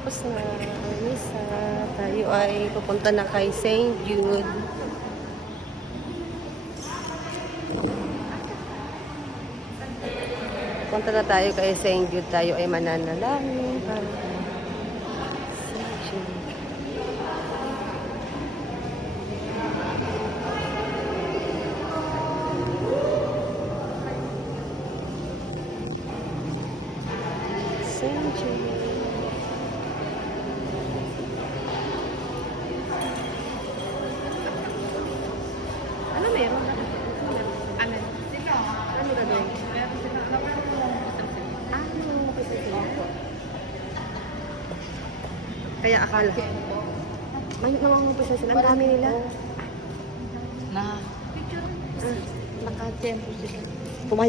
Tapos na ang misa. Tayo ay pupunta na kay St. Jude. Punta na tayo kay St. Jude. Tayo ay mananalangin para St. Jude. St. Jude. Ano meron? Ano? Ano gagawin? Kaya akala. May nangangumpisa sila. Ang dami nila. Na. Naka-tempo sila. Pumaya.